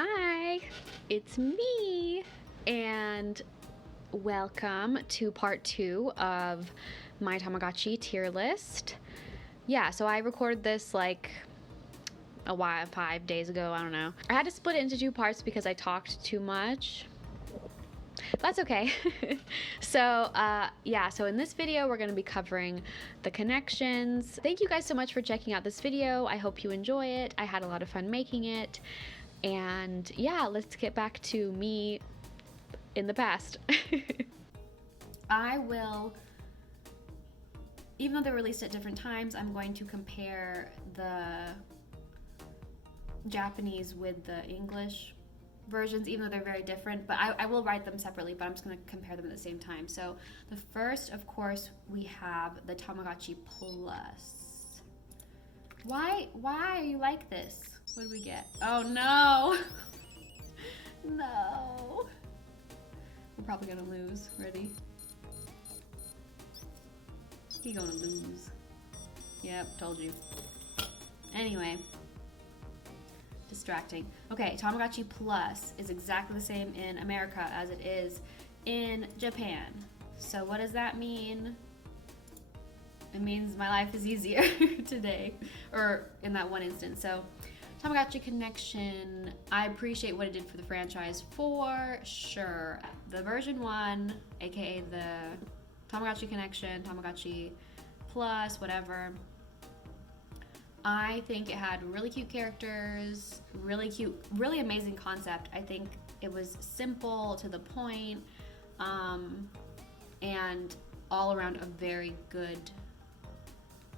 Hi, it's me, and welcome to part 2 of my Tamagotchi tier list. Yeah, so I recorded this like a while, 5 days ago, I don't know. I had to split it into 2 parts because I talked too much. That's okay. So in this video we're going to be covering the connections. Thank you guys so much for checking out this video. I hope you enjoy it. I had a lot of fun making it. And yeah, let's get back to me in the past. I will, even though they're released at different times, I'm going to compare the Japanese with the English versions, even though they're very different, but I will write them separately, but I'm just going to compare them at the same time. So the first, of course, we have the Tamagotchi Plus. Why are you like this? What do we get? Oh no! No! We're probably gonna lose. Ready? He gonna lose. Yep, told you. Anyway. Distracting. Okay, Tamagotchi Plus is exactly the same in America as it is in Japan. So what does that mean? It means my life is easier today, or in that one instance. So Tamagotchi Connection, I appreciate what it did for the franchise for sure. The version 1, aka the Tamagotchi Connection, Tamagotchi Plus, whatever, I think it had really cute characters, really cute, really amazing concept. I think it was simple, to the point, and all around a very good,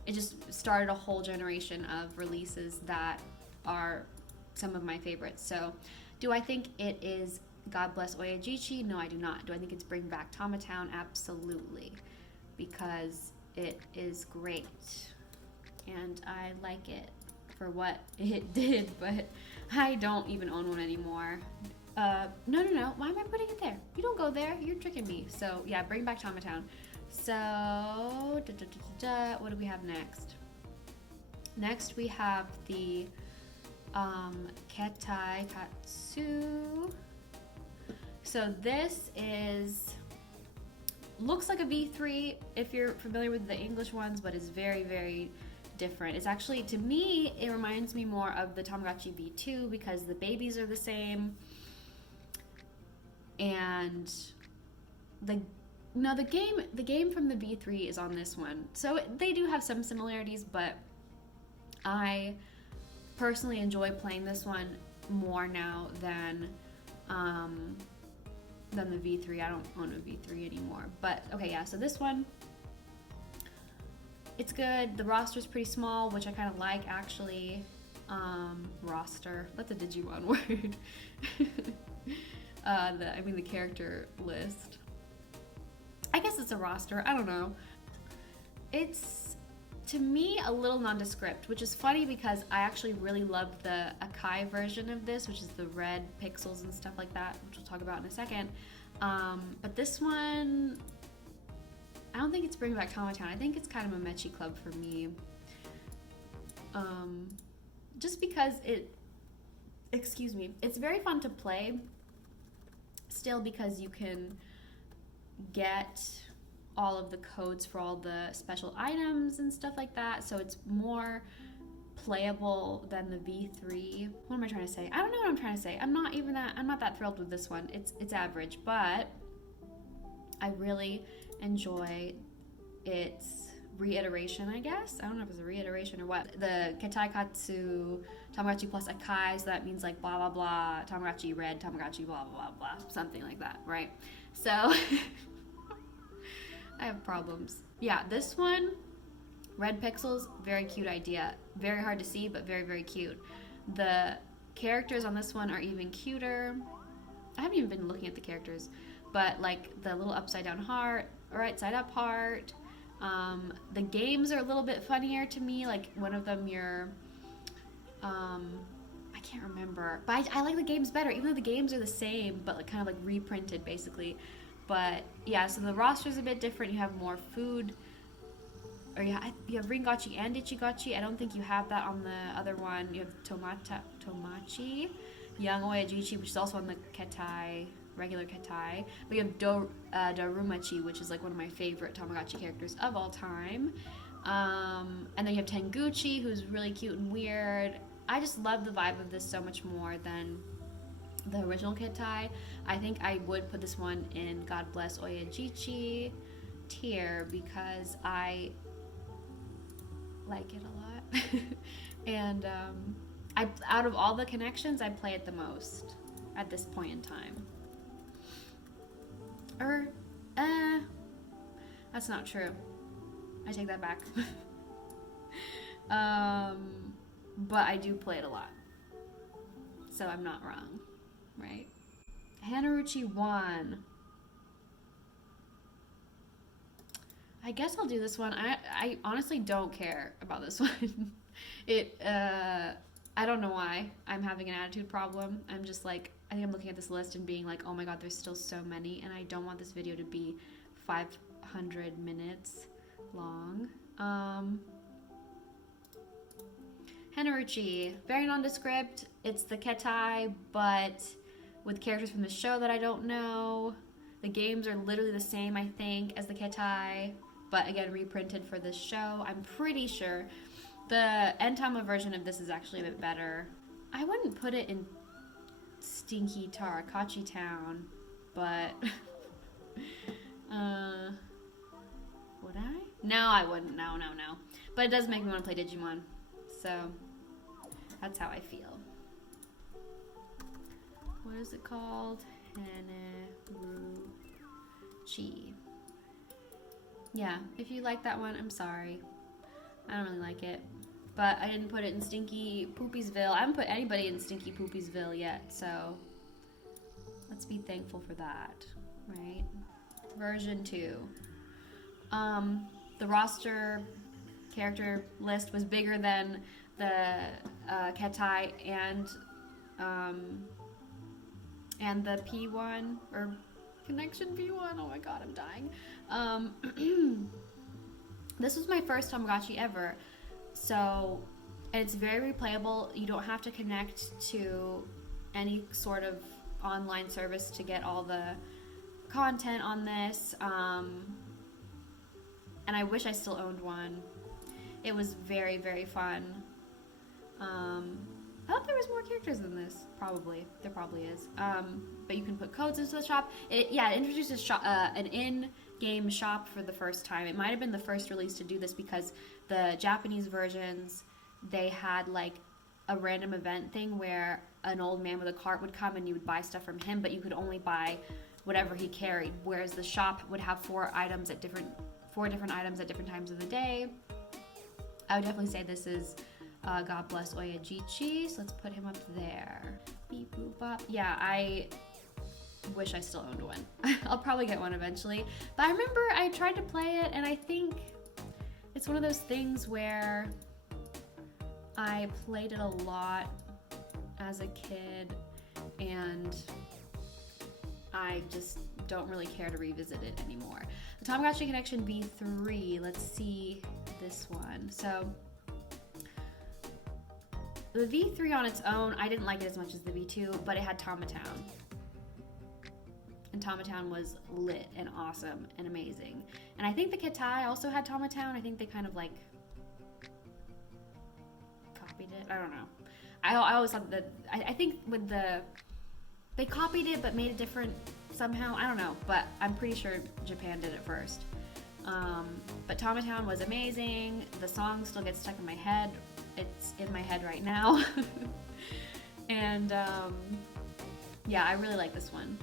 it just started a whole generation of releases that are some of my favorites. So do I think it is God Bless Oyajitchi? No, I do not. Do I think it's Bring Back Tamatown? Absolutely, because it is great and I like it for what it did, but I don't even own one anymore. No, why am I putting it there? You don't go there, you're tricking me. So yeah, Bring Back Tamatown. So what do we have next? Next we have the Ketai Katsu. So this looks like a V3 if you're familiar with the English ones, but it's very, very different. It's actually, to me, it reminds me more of the Tamagotchi V2 because the babies are the same, and the game from the V3 is on this one. So they do have some similarities, but I personally enjoy playing this one more now than the V3. I don't own a V3 anymore. But okay, yeah, so this one, it's good. The roster's pretty small, which I kind of like, actually. Roster, that's a Digimon word. The character list. I guess it's a roster, I don't know. It's, to me, a little nondescript, which is funny because I actually really loved the Akai version of this, which is the red pixels and stuff like that, which we'll talk about in a second. But this one, I don't think it's Bring Back Tamatown. I think it's kind of a Mechi Club for me. Just because it's very fun to play still, because you can get all of the codes for all the special items and stuff like that, so it's more playable than the V3. What am I trying to say? I don't know what I'm trying to say. I'm not that thrilled with this one. It's average, but I really enjoy its reiteration, I guess. I don't know if it's a reiteration or what. The Ketai Katsu Tamagotchi Plus Akai, so that means like blah blah blah, Tamagotchi Red, Tamagotchi blah blah blah, something like that, right? So I have problems. Yeah, this one, red pixels, very cute idea. Very hard to see, but very, very cute. The characters on this one are even cuter. I haven't even been looking at the characters, but like the little upside down heart, right side up heart. The games are a little bit funnier to me. Like one of them, I can't remember, but I like the games better, even though the games are the same, but like kind of like reprinted basically. But yeah, so the roster's a bit different. You have more food, or you have Ringochi and Ichigochi. I don't think you have that on the other one. You have Tomachi, Young Oyajitchi, which is also on the Ketai, regular Ketai. We have Darumachi, which is like one of my favorite Tamagotchi characters of all time. And then you have Tenguchi, who's really cute and weird. I just love the vibe of this so much more than the original Ketai. I think I would put this one in God Bless Oyajitchi tier because I like it a lot. And out of all the connections, I play it the most at this point in time. That's not true. I take that back. But I do play it a lot. So I'm not wrong, right? Hanarucci 1. I guess I'll do this one. I honestly don't care about this one. I don't know why I'm having an attitude problem. I'm just like, I think I'm looking at this list and being like, oh my god, there's still so many, and I don't want this video to be 500 minutes long. Hanarucci, very nondescript. It's the Ketai, but with characters from the show that I don't know. The games are literally the same, I think, as the Ketai, but again, reprinted for this show. I'm pretty sure. The Entama version of this is actually a bit better. I wouldn't put it in stinky Tarakatchi Town, but would I? No, I wouldn't. No. But it does make me want to play Digimon, so that's how I feel. What is it called? Hanarucci. Yeah, if you like that one, I'm sorry. I don't really like it. But I didn't put it in Stinky Poopiesville. I haven't put anybody in Stinky Poopiesville yet, so let's be thankful for that, right? Version 2. The roster character list was bigger than the Ketai and the P1, or Connection P1. Oh my god, I'm dying. This was my first Tamagotchi ever, so, and it's very replayable. You don't have to connect to any sort of online service to get all the content on this, and I wish I still owned one. It was very, very fun. I thought there was more characters than this. Probably. There probably is. But you can put codes into the shop. It introduces an in-game shop for the first time. It might have been the first release to do this because the Japanese versions, they had like a random event thing where an old man with a cart would come and you would buy stuff from him, but you could only buy whatever he carried, whereas the shop would have four different items at different times of the day. I would definitely say this is God Bless Oyajitchi, so let's put him up there. Beep, boop, bop. Yeah, I wish I still owned one. I'll probably get one eventually. But I remember I tried to play it, and I think it's one of those things where I played it a lot as a kid, and I just don't really care to revisit it anymore. The Tamagotchi Connection V3, let's see this one. So the V3 on its own, I didn't like it as much as the V2, but it had Tamatown. And Tamatown was lit and awesome and amazing. And I think the Ketai also had Tamatown. I think they kind of like copied it. I don't know. I always thought that, I think with they copied it but made it different somehow. I don't know, but I'm pretty sure Japan did it first. But Tamatown was amazing. The song still gets stuck in my head. It's in my head right now. And yeah, I really like this one,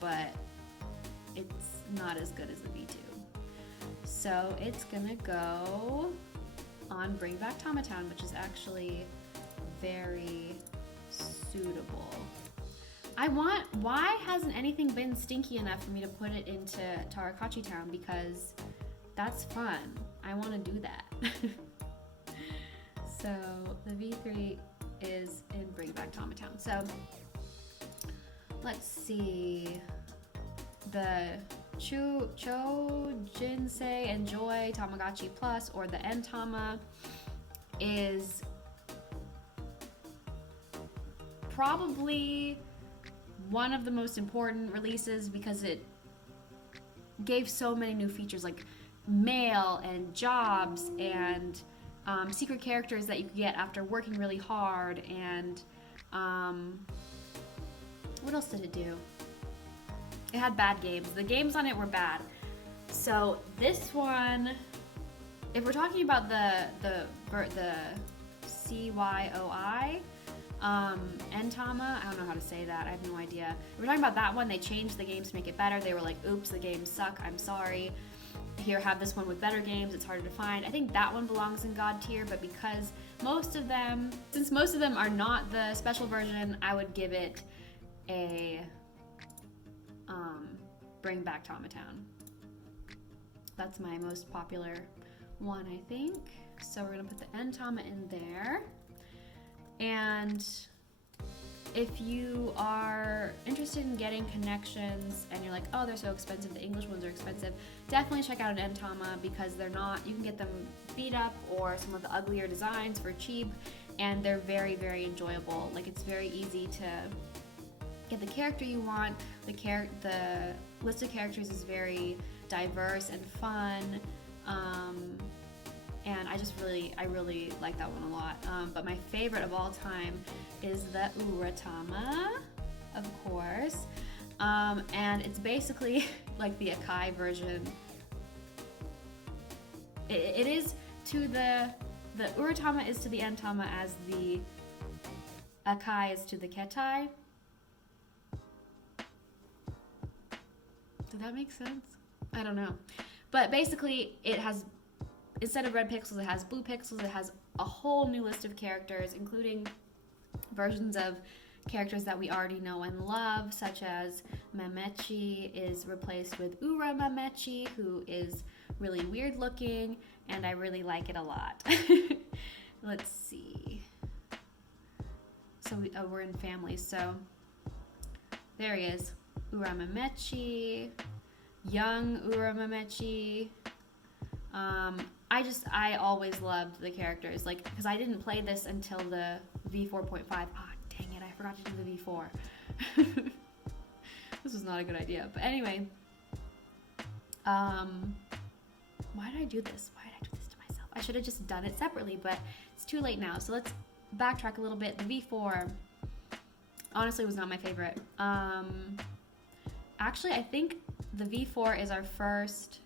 but it's not as good as the V2. So it's gonna go on Bring Back Tamatown, which is actually very suitable. Why hasn't anything been stinky enough for me to put it into Tarakatchi Town? Because that's fun. I want to do that. So the V3 is in Bring Back Tamatown. So let's see. The Jinsei Enjoy Tamagotchi Plus, or the Entama, is probably one of the most important releases because it gave so many new features like mail and jobs and secret characters that you could get after working really hard, and what else did it do? It had bad games. The games on it were bad. So this one, if we're talking about the CYOI, Entama, I don't know how to say that, I have no idea. If we're talking about that one, they changed the games to make it better. They were like, oops, the games suck, I'm sorry. Here, have this one with better games, it's harder to find. I think that one belongs in God tier, but because since most of them are not the special version, I would give it a Bring Back Tamatown. That's my most popular one, I think. So we're gonna put the Entama in there. And if you are interested in getting connections and you're like, oh, they're so expensive, the English ones are expensive, definitely check out an Entama because they're not, you can get them beat up or some of the uglier designs for cheap, and they're very, very enjoyable. Like, it's very easy to get the character you want. The list of characters is very diverse and fun. And I really like that one a lot. But my favorite of all time is the Uratama, of course. And it's basically like the Akai version. It is to the Uratama is to the Entama as the Akai is to the Ketai. Did that make sense? I don't know. But basically, it has, instead of red pixels, it has blue pixels. It has a whole new list of characters, including versions of characters that we already know and love, such as Mamechi is replaced with Uratama, who is really weird looking, and I really like it a lot. Let's see. So we're in family, so there he is. Uratama, young Uratama. I always loved the characters, like, because I didn't play this until the V4.5. Ah, dang it, I forgot to do the V4. This was not a good idea. But anyway, why did I do this? Why did I do this to myself? I should have just done it separately, but it's too late now. So let's backtrack a little bit. The V4 honestly was not my favorite. Actually, I think the V4 is our first,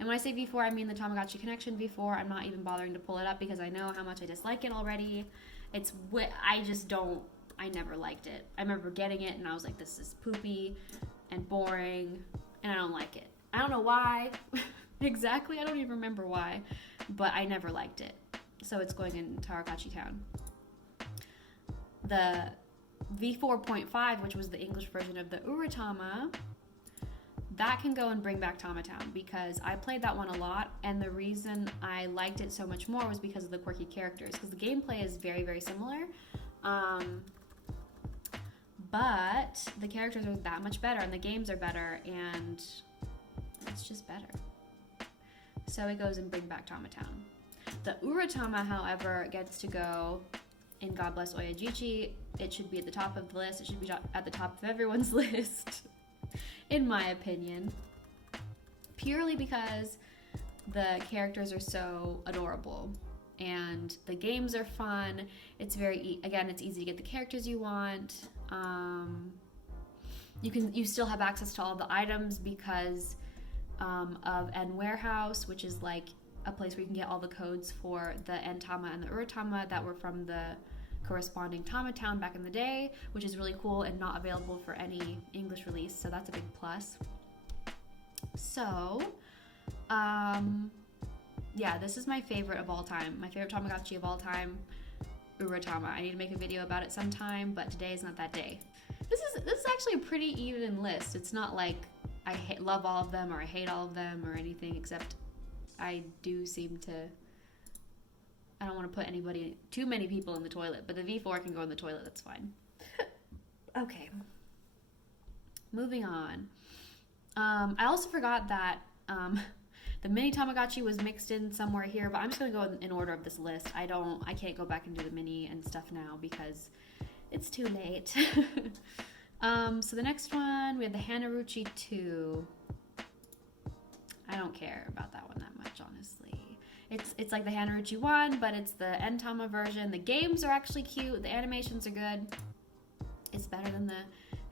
and when I say V4, I mean the Tamagotchi Connection V4. I'm not even bothering to pull it up because I know how much I dislike it already. I never liked it. I remember getting it and I was like, this is poopy and boring, and I don't like it. I don't know why exactly, I don't even remember why, but I never liked it. So it's going in Tamagotchi Town. The V4.5, which was the English version of the Uratama, that can go and Bring Back Tamatown because I played that one a lot, and the reason I liked it so much more was because of the quirky characters, because the gameplay is very, very similar, but the characters are that much better and the games are better, and it's just better. So it goes and Bring Back Tamatown. The Uratama, however, gets to go in God Bless Oyajitchi. It should be at the top of the list. It should be at the top of everyone's list, in my opinion, purely because the characters are so adorable and the games are fun. It's again, it's easy to get the characters you want. You still have access to all the items because of N Warehouse, which is like a place where you can get all the codes for the Entama and the Uratama that were from the corresponding Tamatown back in the day, which is really cool and not available for any English release, so that's a big plus. So, yeah, this is my favorite of all time. My favorite Tamagotchi of all time, Uratama. I need to make a video about it sometime, but today is not that day. This is actually a pretty even list. It's not like I love all of them or I hate all of them or anything, except I do seem to, I don't want to put too many people in the toilet, but the V4 can go in the toilet, that's fine. Okay. Moving on. I also forgot that the mini Tamagotchi was mixed in somewhere here, but I'm just going to go in order of this list. I can't go back and do the mini and stuff now because it's too late. So the next one, we have the Hanarucci 2. I don't care about that one that much, honestly. It's like the Hanarucci 1, but it's the Entama version. The games are actually cute. The animations are good. It's better than the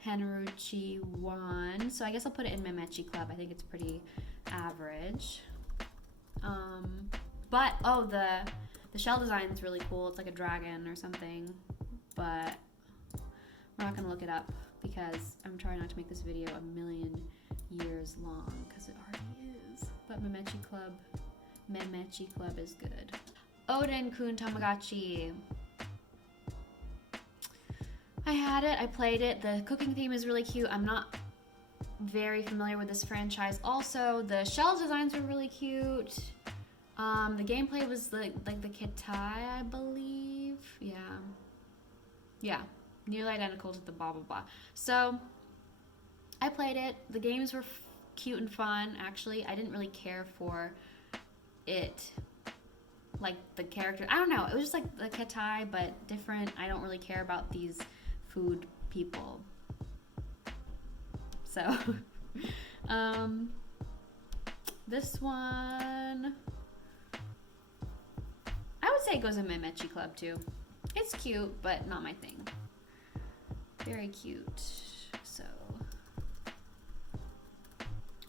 Hanarucci 1. So I guess I'll put it in Memechi Club. I think it's pretty average. But, oh, the shell design is really cool. It's like a dragon or something. But we're not going to look it up because I'm trying not to make this video a million years long because it already is. But Memechi Club is good. Odin, Coon, Tamagotchi. I had it, I played it. The cooking theme is really cute. I'm not very familiar with this franchise. Also, the shell designs were really cute. The gameplay was like the Ketai, I believe. Yeah, nearly identical to the blah blah blah. So I played it. The games were cute and fun. Actually, I didn't really care for it, like the character. I don't know. It was just like the Ketai, but different. I don't really care about these food people. So, this one, I would say it goes in Memechi Club too. It's cute, but not my thing. Very cute. So,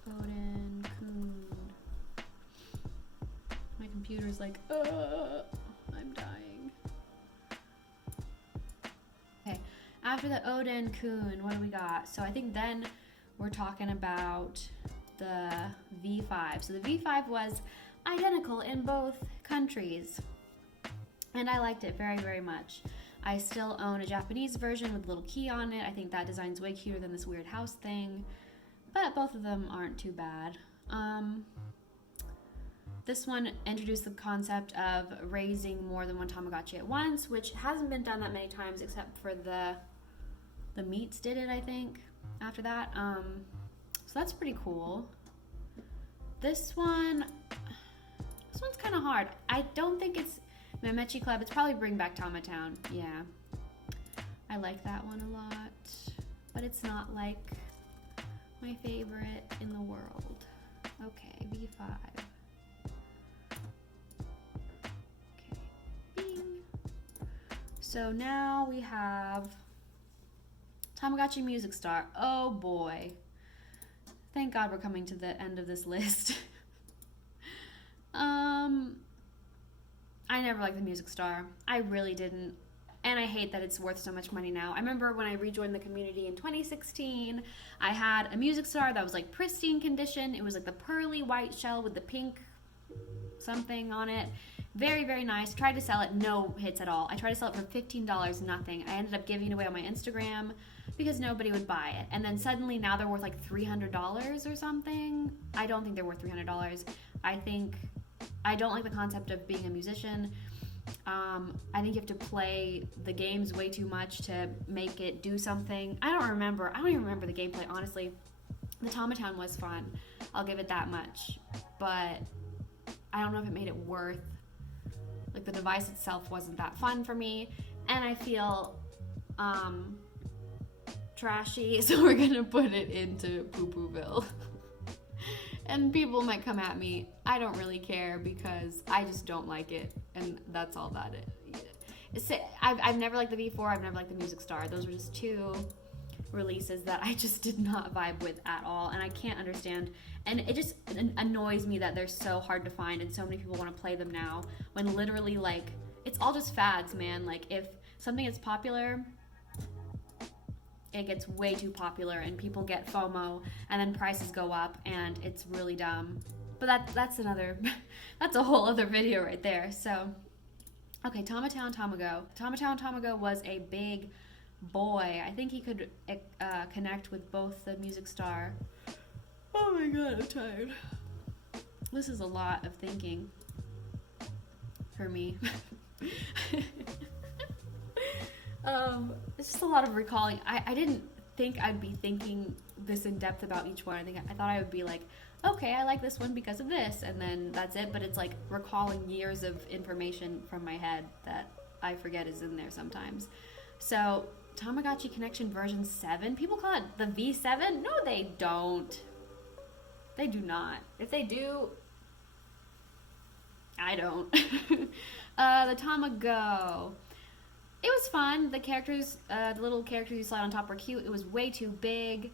Odin, Coon. My computer's like, I'm dying. Okay, after the Odin, Coon, what do we got? So I think then we're talking about the V5. So the V5 was identical in both countries, and I liked it very, very much. I still own a Japanese version with a little key on it. I think that design's way cuter than this weird house thing, but both of them aren't too bad. This one introduced the concept of raising more than one Tamagotchi at once, which hasn't been done that many times except for the Meats did it, I think, after that. So that's pretty cool. This one's kind of hard. I don't think it's Memechi Club. It's probably Bring Back Tamatown. Yeah. I like that one a lot, but it's not like my favorite in the world. Okay, V5. Okay, bing. So now we have Tamagotchi Music Star. Oh boy. Thank God we're coming to the end of this list. I never liked the Music Star. I really didn't. And I hate that it's worth so much money now. I remember when I rejoined the community in 2016, I had a Music Star that was like pristine condition. It was like the pearly white shell with the pink something on it. Very, very nice. Tried to sell it, no hits at all. I tried to sell it for $15, nothing. I ended up giving it away on my Instagram because nobody would buy it. And then suddenly now they're worth like $300 or something. I don't think they're worth $300. I don't like the concept of being a musician. I think you have to play the games way too much to make it do something. I don't even remember the gameplay, honestly. The Tamatown was fun. I'll give it that much. But I don't know if it made it worth, like the device itself wasn't that fun for me. And I feel trashy, so we're gonna put it into Poo-Pooville. And people might come at me. I don't really care because I just don't like it, and that's all that is. I've never liked the V4. I've never liked the Music Star. Those were just two releases that I just did not vibe with at all, and I can't understand. And it just annoys me that they're so hard to find and so many people want to play them now when literally, like, it's all just fads, man. Like, if something is popular, it gets way too popular and people get FOMO and then prices go up and it's really dumb. But that's that's a whole other video right there. So, okay, Tamatown Tamago. Tamatown Tamago was a big boy. I think he could connect with both the Music Star. Oh my God, I'm tired. This is a lot of thinking for me. It's just a lot of recalling. I didn't think I'd be thinking this in depth about each one. I thought I would be like, okay, I like this one because of this, and then that's it. But it's like recalling years of information from my head that I forget is in there sometimes. So Tamagotchi Connection version 7. People call it the V7. No, they don't. They do not. If they do, I don't. The Tamago. It was fun. The characters, the little characters you slide on top were cute. It was way too big.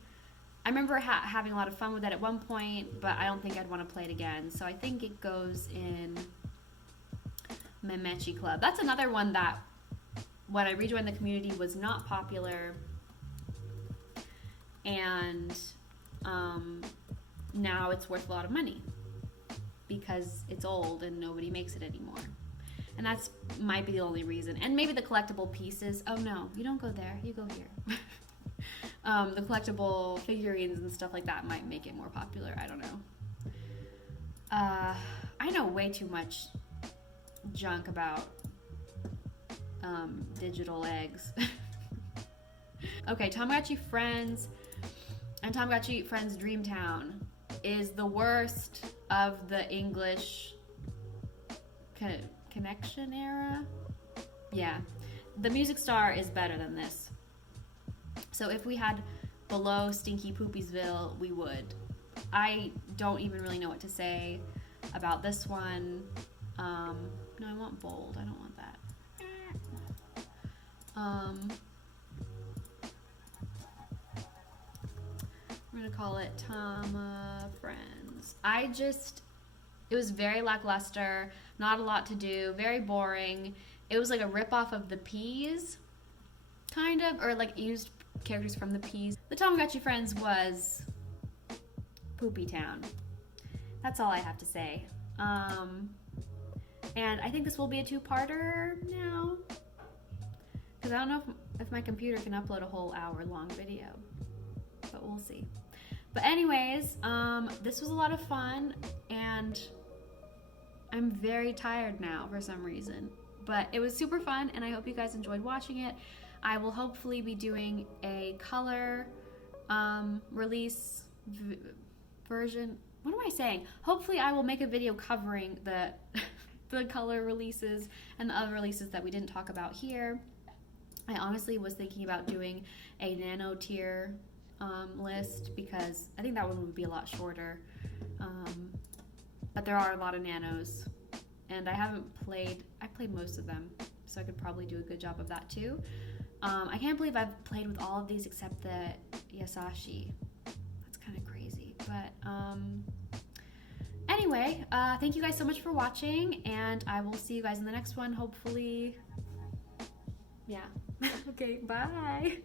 I remember having a lot of fun with it at one point, but I don't think I'd want to play it again. So I think it goes in Memechi Club. That's another one that, when I rejoined the community, was not popular. And now it's worth a lot of money because it's old and nobody makes it anymore. And that's might be the only reason. And maybe the collectible pieces. Oh no, you don't go there, you go here. The collectible figurines and stuff like that might make it more popular. I don't know. I know way too much junk about digital eggs. Okay, Tamagotchi Friends and Tamagotchi Friends Dreamtown is the worst of the English connection era. Yeah, the Music Star is better than this. So if we had below Stinky Poopiesville, we would. I don't even really know what to say about this one. No, I want bold. I don't want that. We're gonna call it Tama Friends. It was very lackluster, not a lot to do, very boring. It was like a ripoff of the Peas, kind of, or like used characters from the Peas. The Tamagotchi Friends was Poopy Town. That's all I have to say. And I think this will be a two-parter now, because I don't know if my computer can upload a whole hour-long video, but we'll see. But anyways, this was a lot of fun, and I'm very tired now for some reason. But it was super fun, and I hope you guys enjoyed watching it. I will hopefully be doing a color release version. What am I saying? Hopefully I will make a video covering the the color releases and the other releases that we didn't talk about here. I honestly was thinking about doing a nano tier list, because I think that one would be a lot shorter. But there are a lot of nanos, and I played most of them, so I could probably do a good job of that too. I can't believe I've played with all of these except the Yasashi. That's kind of crazy, but anyway, thank you guys so much for watching, and I will see you guys in the next one, hopefully. Yeah. Okay, bye.